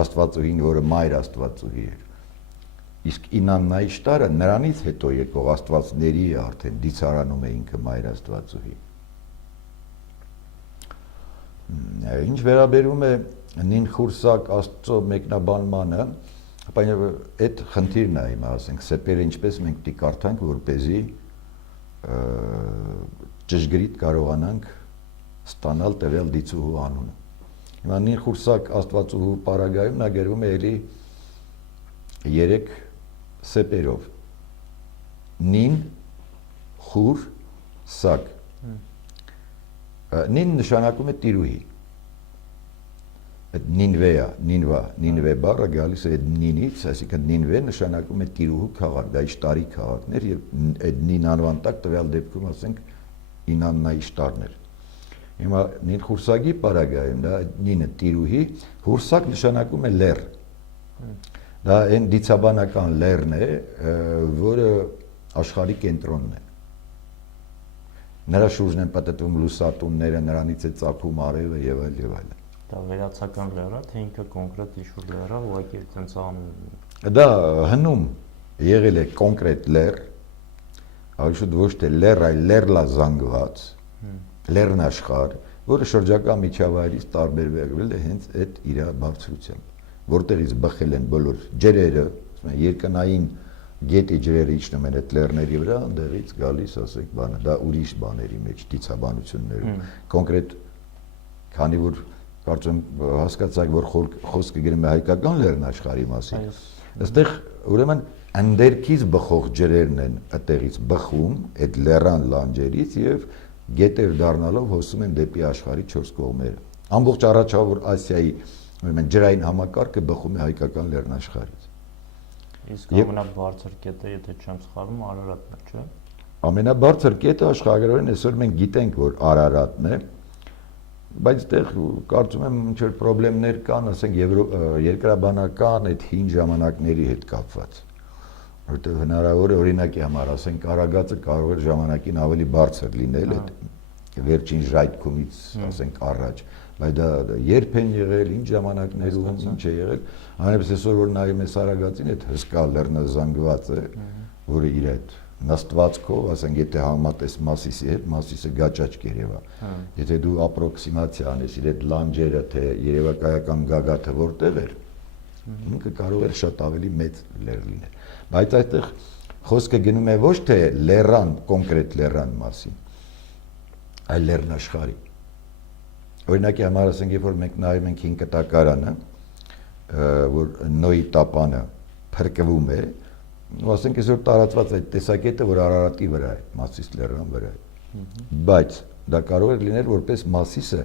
Աստվածուհին, որը մայր Աստվածուհի էր։ Իսկ Ինաննայի շտարը նրանից հետո եկող Աստվածների արդեն դիցարանում է ինքը մայր Աստվածուհի։ Ինչ վերաբերում է Նինխուրսակ Աստծո մեկնաբանմանը, ապա այդ խնդիրն է հիմա, ասենք, սեպերը ինչպես մենք պիտի կարդանք, որպեսզի ճշգրիտ կարողանանք ստանալ տվյալ դիցուհու անունը։ Հիմա Նինխուրսակ Աստվածուհու պարագայում նա գրվում է էլի 3 սեպերով։ Նին, խուր, սակ։ Նին նշանակում է տիրուհի։ Այդ նինվեա, նինվե բառը գալիս է այդ նինից, այսինքն նինվե նշանակում է տիրուհու քաղաք, դա Իշտարի քաղաքն էր եւ այդ նին անվան տակ տվյալ դեպքում ասենք Ինաննայի շտարն էր։ Հիմա Նինխուրսակի պարագայում դա նինը տիրուհի, հուրսակ նշանակում է լեռ։ Դա այն դիցաբանական լեռն է, որը աշխարհի կենտրոնն է։ Նրա շուրջն են պատտվում լուսատունները, նրանից է ծագում արևը եւ այլ եւ այլն։ Դա վերացական լեռ է, թե ինքը կոնկրետ ինչ-որ լեռ է, ուղղակի այդպես անուն։ Դա հնում եղել է կոնկրետ լեռ, այլ ոչ թե լեռ, այլ լեռլա զանգված, լեռնաշխարհ, որը շրջակա միջավայրից տարբերվել է հենց այդ իր բարձրությամբ, որտեղից բխել են բոլոր ջրերը, երկնային գետի ջրերը իջնում են այդ լեռների վրա, այնտեղից գալիս, ասենք, բանը, դա ուրիշ բաների մեջ, դիցաբանություններում, կոնկրետ, քանի որ կարծում հասկացաք, որ խոսքը գրում է հայկական լեռնաշխարհի մասին, այստեղ ուրեմն ընդերքից բխող ջրերն են այդտեղից բխում, այդ լեռան լանջերից եւ գետեր դառնալով հոսում են դեպի աշխարհի 4 կողմերը։ Ամբողջ առաջավոր Ասիայի ուրեմն ջրային համակարգը բխում է հայկական լեռնաշխարհից։ Իսկ ամենաբարձր կետը, եթե չեմ սխալվում, Արարատն է, չէ՞։ Ամենաբարձր կետը աշխարհագրորեն այսօր մենք գիտենք, որ Արարատն է, բայց այդտեղ կարծում եմ ինչ որ խնդիրներ կան, ասենք երկրաբանական այդ հին ժամանակների հետ կապված։ Որտեղ հնարավոր է օրինակի համար ասենք Արագածը կարող է ժամանակին ավելի բարձր լինել այդ վերջին ժայթքումից ասենք առաջ, բայց դա երբ են եղել, ինչ ժամանակներում, ինչ է եղել, այնպես այսօր որ նայում ես Արագածին, այդ հսկա լեռնազանգված է, որը իր այդ նստվածքով, ասենք եթե համատես Մասիսի հետ, Մասիսը գաճաճ կերևա։ Եթե դու ապրոքսիմացիա անես իր այդ լանջերը, թե երևակայական գագաթը որտեղ էր, ինքը կարող է շատ ավելի մեծ լեռ լինել։ Բայց այդտեղ խոսքը գնում է ոչ թե լեռան, կոնկրետ լեռան մասին, այլ լեռնաշխարհի։ Օրինակի համար ասենք, երբ որ մենք նայում ենք հին կտակարանը, որ Նոյի տապանը փրկվում է, ու ասենք այսօր տարածված այդ տեսակետը, որ Արարատի վրա է, Մասիս լեռան վրա է։ Բայց դա կարող է լինել որպես Մասիսը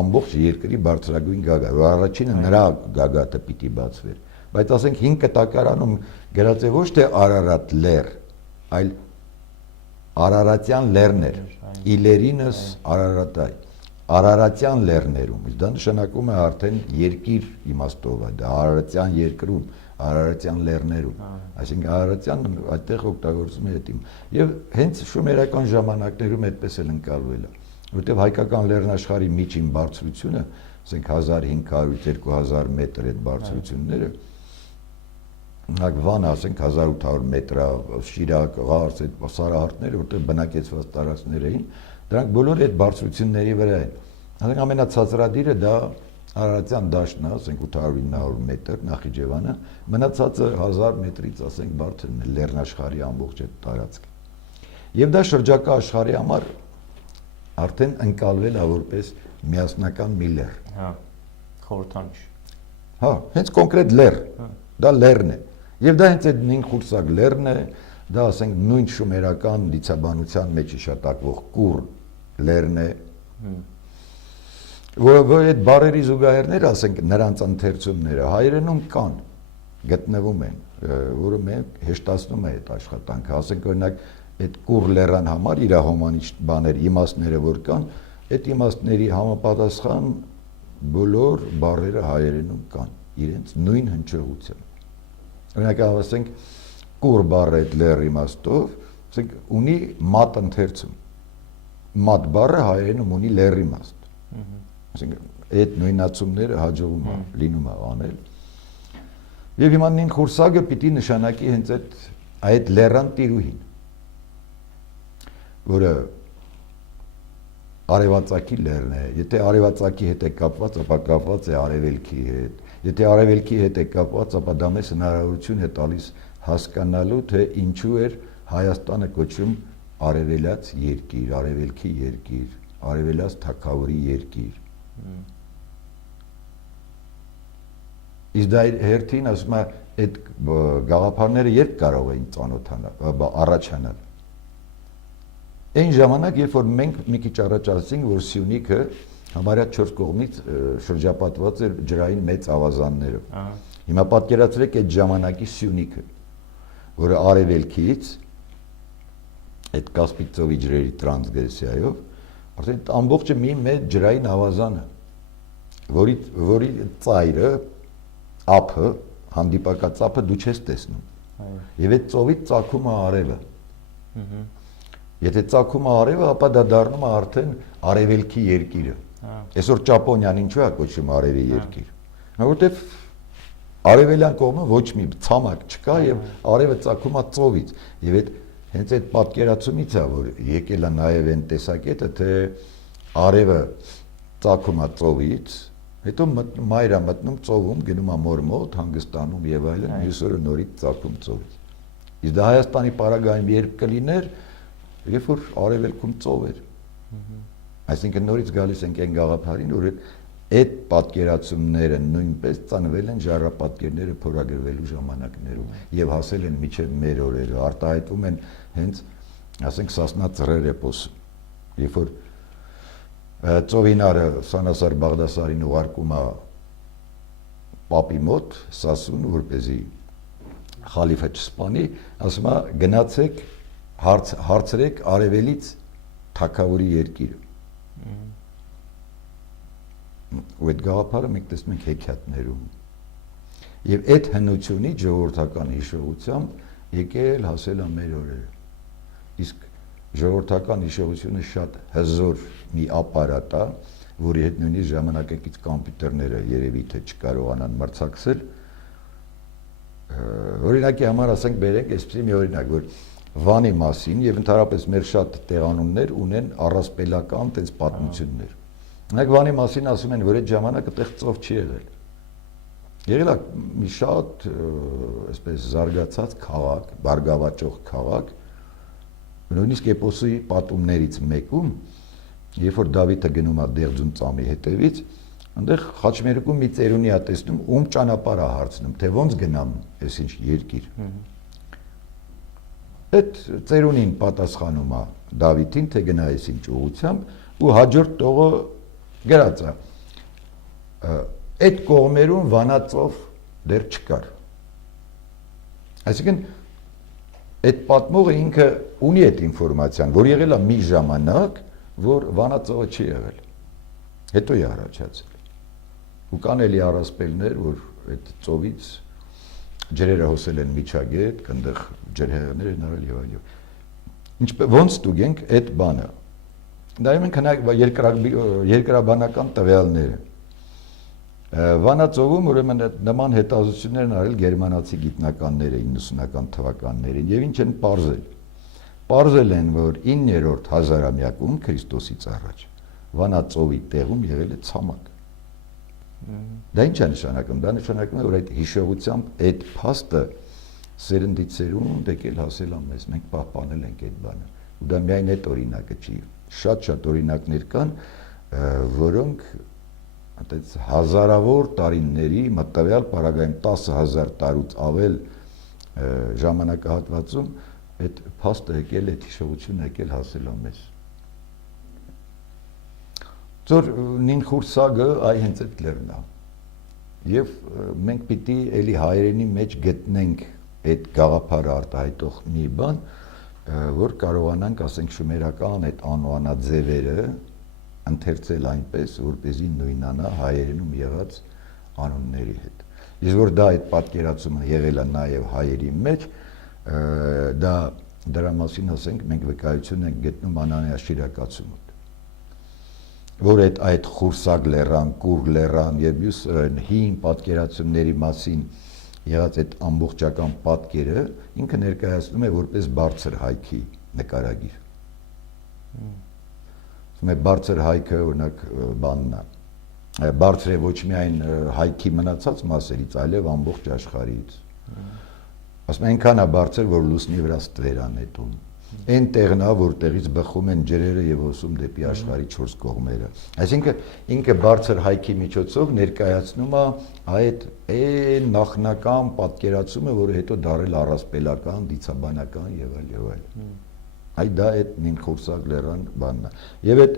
ամբողջ երկրի բարձրագույն գագաթ, որ առաջինը նրա գագաթը պիտի բացվեր։ Բայց ասենք հին կտակարանում գրած է ոչ թե Արարատ լեռ, այլ Արարատյան լեռներ, իլերինս Արարատայ, Արարատյան լեռներում, դա նշանակում է արդեն երկիր իմաստով է, դա Արարատյան երկրում, Արարատյան լեռներում, այսինքն Արարատյան այդտեղ օգտագործում է այդ իմ, եւ հենց շումերական ժամանակներում այդպես էլ ընկալվել է, որտեղ հայկական լեռնաշխարհի միջին բարձրությունը, ասենք 1500-2000 մետր այդ բարձրությունները, Վանը, ասենք 1800 մետր, Շիրակ, Ղարս, այդ սարահարթները, որտեղ բնակեցված տարածքներ էին, դրանք բոլորը այդ բարձրությունների վրա են։ Ասենք ամենացածրադիրը դա Արարատյան դաշտն է, ասենք 800-900 մետր Նախիջևանը, մնացածը 1000 մետրից, ասենք բարձրն է լեռնաշխարհի ամբողջ այդ տարածքը։ Եվ դա շրջակա աշխարհի համար արդեն ընկալվել է որպես միասնական մի լեռ։ Հա, խորհրդանիշ։ Հա, հենց կոնկրետ լեռ։ Դա լեռն է։ Եւ դա հենց այդ նույն խուրսակ լեռն է, դա ասենք նույն շումերական դիցաբանության մեջ հիշատակվող կուր լեռն է։ Որը այդ բարերի զուգահեռները, ասենք նրանց ընթերցումները հայերենում կան, գտնվում են, որը մենք հեշտացնում է այդ աշխատանքը, ասենք օրինակ այդ կուր լեռան համար իր հոմանիչ բաներ, իմաստները որ կան, այդ իմաստների համապատասխան բոլոր բարերը հայերենում կան, իրենց նույն հնչողությամբ։ Օրինակ ասենք կուր բառը այդ լեռ իմաստով, ասենք ունի մատ ընթերցում։ Մատ բառը հայերենում ունի լեռ իմաստ։ Այսինքն այդ նույնացումները հաջողում է, լինում է անել։ Եվ հիմա նույն խորսակը պիտի նշանակի հենց այդ լեռան տիրուհին, որը արևածագի լեռն է, եթե արևածագի հետ է կապված, ապա կապված է արևելքի հետ, եթե արևելքի հետ է կապված, ապա դա մեզ հնարավորություն է տալիս հասկանալու, թե ինչու էր Հայաստանը կոչում արևելած երկիր, արևելքի երկիր, արևելած թագավորի երկիր։ Իսկ դա հերթին ասում է, այդ գաղափարները երբ կարող էին ծանոթանալ, առաջանալ։ Այն ժամանակ, երբ որ մենք մի քիչ առաջ ասացինք, որ Սյունիքը համարյա 4 կողմից շրջապատված էր ջրային մեծ ավազաններով։ Հիմա պատկերացրեք այդ ժամանակի Սյունիքը, որը արևելքից այդ Կասպիկ ծովի ջրերի տրանսգրեսիայով, արդեն ամբողջը մի մեծ ջրային ավազան է, որի ծայրը, ափը, հանդիպակաց ափը դու չես տեսնում։ Եվ այդ ծովից ծագում է արևը։ Եթե ծագում է արևը, ապա դա դառնում է արդեն արևելքի երկիրը։ Այսօր Ճապոնիան ինչու է կոչվում արևի երկիր։ Որովհետև արևելյան կողմը ոչ մի ցամաք չկա եւ արևը ծագում է ծովից։ Եվ այդ հենց այդ պատկերացումից է, որ եկել է նաեւ այն տեսակետը, թե արևը ծագում է ծովից, հետո մայրը մտնում ծովում, գնում է մոր մոտ, հանգստանում եւ այլն, մյուս օրը նորից ծագում ծովից։ Իսկ դա Հայաստանի պարագայում երբ կլիներ, երբ որ արևելքում ծով էր։ Այսինքն նորից գալիս ենք այն գաղափարին, որ այդ պատկերացումները նույնպես ծանվել են ժառապատկերները փորագրվելու ժամանակներում եւ հասել են մինչեւ մեր օրերը, արտահայտվում են հենց, ասենք, Սասնա ծռեր էպոսում։ Երբ որ Ծովինարը Սանասար Բաղդասարին ուղարկում է պապի մոտ Սասուն, որպեսզի խալիֆը չսպանի, ասում է գնացեք հարցրեք արևելից թագավորի երկիրը։ Ու այդ գաղափարը մենք տեսնում ենք հեքիաթներում։ Եվ այդ հնությունից ժողովրդական հիշողությամբ եկել հասել է մեր օրերը։ Իսկ ժողովրդական հիշողությունը շատ հզոր մի ապարատ է, որի հետ նույնիսկ ժամանակակից կոմպյուտերները երևի թե չկարողանան մրցակցել։ Օրինակի համար ասենք բերենք այսպեսի մի օրինակ, որ Վանի մասին եւ ընդհանրապես մեր շատ տեղանուններ ունեն առասպելական տես պատմություններ։ Մենք Վանի մասին ասում են, որ այդ ժամանակը տեղ ծով չի եղել։ Եղել է մի շատ այսպես զարգացած քաղաք, բարգավաճող քաղաք, նույնիսկ էպոսի պատումներից մեկում, երբ որ Դավիթը գնում է Դեղձուն ծամի հետևից, այնտեղ Խաչմերուկում մի ծերունի է տեսնում, ում ճանապարհ է հարցնում, թե ոնց գնամ այսինչ երկիր։ Այդ ծերունին պատասխանում է Դավիթին, թե գնա այսինչ ուղությամբ ու հաջորդ տողը գրած է։ Այդ կողմերում վանածով դեռ չկար։ Այսինքն այդ պատմողը ինքը ունի այդ ինֆորմացիան, որ եղել է մի ժամանակ, որ Վանաձողը չի եղել։ Հետո է առաջացել։ Ու կան էլի առասպելներ, որ այդ ծովից ջրերը հոսել են միջագետ, այնտեղ ջրհեղեղներ են արել եւ այլն։ Ոնց ստուգենք այդ բանը։ Նայում ենք երկրաբանական տվյալները։ Վանաձովում ուրեմն նման հետազոտություններ են արել գերմանացի գիտնականները 90-ական թվականներին եւ ինչ են պարզել։ Պարզել են, որ 9-րդ հազարամյակում Քրիստոսից առաջ Վանաձովի տեղում եղել է ցամաք։ Դա ինչ է նշանակում։ Դա նշանակում է, որ այդ հիշողությամբ այդ փաստը սերնդից սերունդ եկել հասել է մեզ, մենք պահպանել ենք այդ բանը։ Ու դա միայն այդ օրինակը չի։ Շատ օրինակներ կան, որոնք այդպես հազարավոր տարիների մտավյալ պարագայում 10,000 տարուց ավել ժամանակահատվածում այդ փաստը եկել, այդ հիշողությունը եկել հասել է մեզ։ Ձոր նին խուրսագը այ հենց այդ լերն է։ Եվ մենք պիտի էլի հայերենի մեջ գտնենք այդ գաղափարը արտահայտող մի բան, որ կարողանանք, ասենք, շումերական այդ անվանաձևերը ընթերցել այնպես, որպեսզի նույնանա հայերենում եղած անունների հետ։ Իսկ որ դա այդ պատկերացումը եղել է նաև հայերի մեջ, դրա մասին ասենք մենք վկայություն ենք գտնում Անանիա Շիրակացու մոտ, որ այդ Խուրսագ լեռան, Կուր լեռան եւ մյուս հին պատկերացումների մասին եղած այդ ամբողջական պատկերը ինքը ներկայացնում է որպես բարձր հայքի նկարագիր։ Մեր բարձր հայքը օրինակ բանն է։ Բարձր է ոչ միայն հայքի մնացած մասերից, այլև ամբողջ աշխարհից։ Ասում են այնքան է բարձր, որ լուսնի վրա ստվերան է տուն։ Այն տեղն է, որտեղից բխում են ջրերը եւ հոսում դեպի աշխարհի 4 կողմերը։ Այսինքն ինքը բարձր հայքի միջոցով ներկայացնում է այդ նախնական պատկերացումը, որը հետո դարել առասպելական, դիցաբանական եւ այլ եւ այլ։ Այ դա այդ նին խուրսակ լեռան բանն է։ Եվ այդ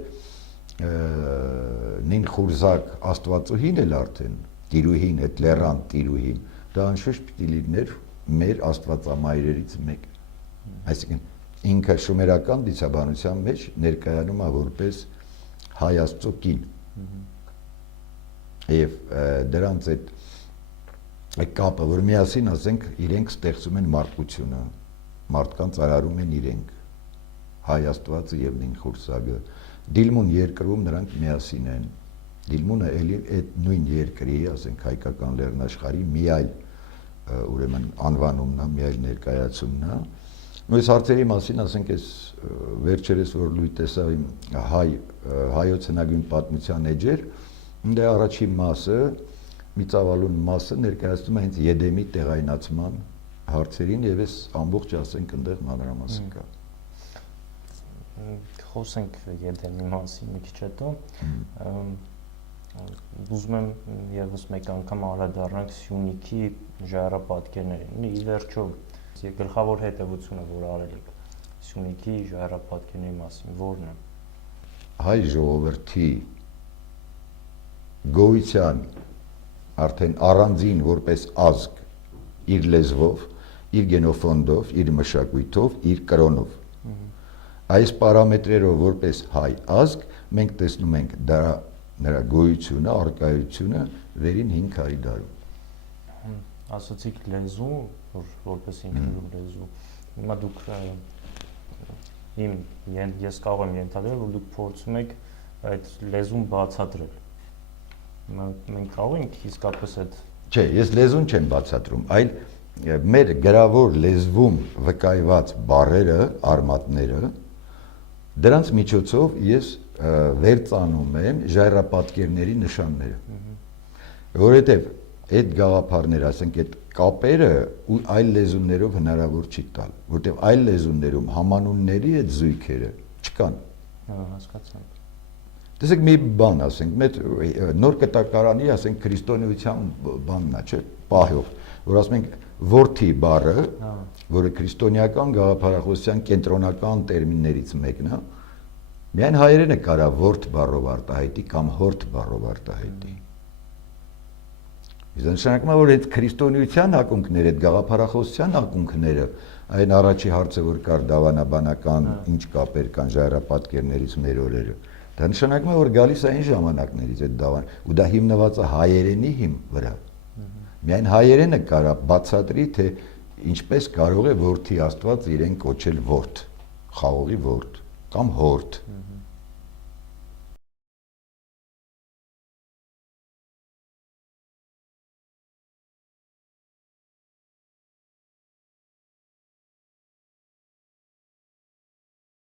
նին խուրզակ աստվածուհին էլ արդեն տիրուհին, այդ լեռան տիրուհին, դա անշուշտ պիտի լիներ մեր աստվածամայրերից մեկ։ Այսինքն ինքը շումերական դիցաբանության մեջ ներկայանում է որպես հայ աստծո կին։ Եվ դրանց այդ կապը, որ միասին ասենք իրենք ստեղծում են մարդկությունը, մարդկանց արարում են իրենք, հայ աստվածը եւ նին խուրսագը, դիլմուն երկրում նրանք միասին են։ Դիլմունը էլի այդ նույն երկրի, ասենք հայկական լեռնաշխարհի մի այլ ուրեմն անվանումն է, մի այլ ներկայացումն է։ Այս հարցերի մասին ասենք այս վերջերս որ լույս տեսա հայոց հնագույն պատմության էջեր, դե առաջին մասը, մի ծավալուն մասը ներկայացնում է հենց Եդեմի տեղայնացման հարցերին եւ այս ամբողջ ասենք այնտեղ մանրամասն կա։ Խոսենք Եդեմի մասին մի քիչ հետո։ Ուզում եմ եւս մեկ անգամ անդրադառնանք Սյունիքի ժայռապատկերներին։ Ի վերջո գլխավոր հետևությունը, որ արել եք Սյունիքի ժայռապատկերների մասին, որն է։ Հայ ժողովրդի գոյության արդեն առանձին որպես ազգ իր լեզվով, իր գենոֆոնդով, իր մշակույթով, իր կրոնով։ Այս պարամետրերով որպես հայ ազգ մենք տեսնում ենք նրա գոյությունը, առկայությունը վերին 500 դարում։ Ասացիք լեզու, որպես ինքնուրույն լեզու։ Հիմա դուք ես կարող եմ ենթադրել, որ դուք փորձում եք այդ լեզուն բացատրել։ Մենք կարող ենք իսկապես այդ Չէ, ես լեզուն չեմ բացատրում, այլ մեր գրավոր լեզվում վկայված բառերը, արմատները, դրանց միջոցով ես վերծանում եմ ժայռապատկերների նշանները։ Որովհետև այդ գաղափարները, ասենք այդ կապերը ու այլ լեզուներով հնարավոր չի տալ, որտեղ այլ լեզուներում համանունների այդ զույգերը չկան։ Հասկացա։ Տեսեք մի բան, ասենք, մեր նոր կտակարանի, ասենք, քրիստոնեության բանն է, չէ՞, պահով, որ ասում ենք որդի բառը, որը քրիստոնեական գաղափարախոսության կենտրոնական տերմիններից մեկն է, միայն հայերենը կարա որդի բառով արտահայտի կամ հորդ բառով արտահայտի։ Իսկ նշանակում է, որ այդ քրիստոնեության ակունքները, այդ գաղափարախոսության ակունքները Այն առաջի հարցը, որ կար դավանաբանական ինչ կապեր կան ժայռապատկերներից մեր օրերը, դա նշանակում է, որ գալիս է այն ժամանակներից այդ դավան, ու դա հիմնված է հայերենի վրա։ Միայն հայերենը կարա բացատրի, թե ինչպես կարող է որդի Աստված իրեն կոչել ворդ, խաղողի ворդ կամ հորդ։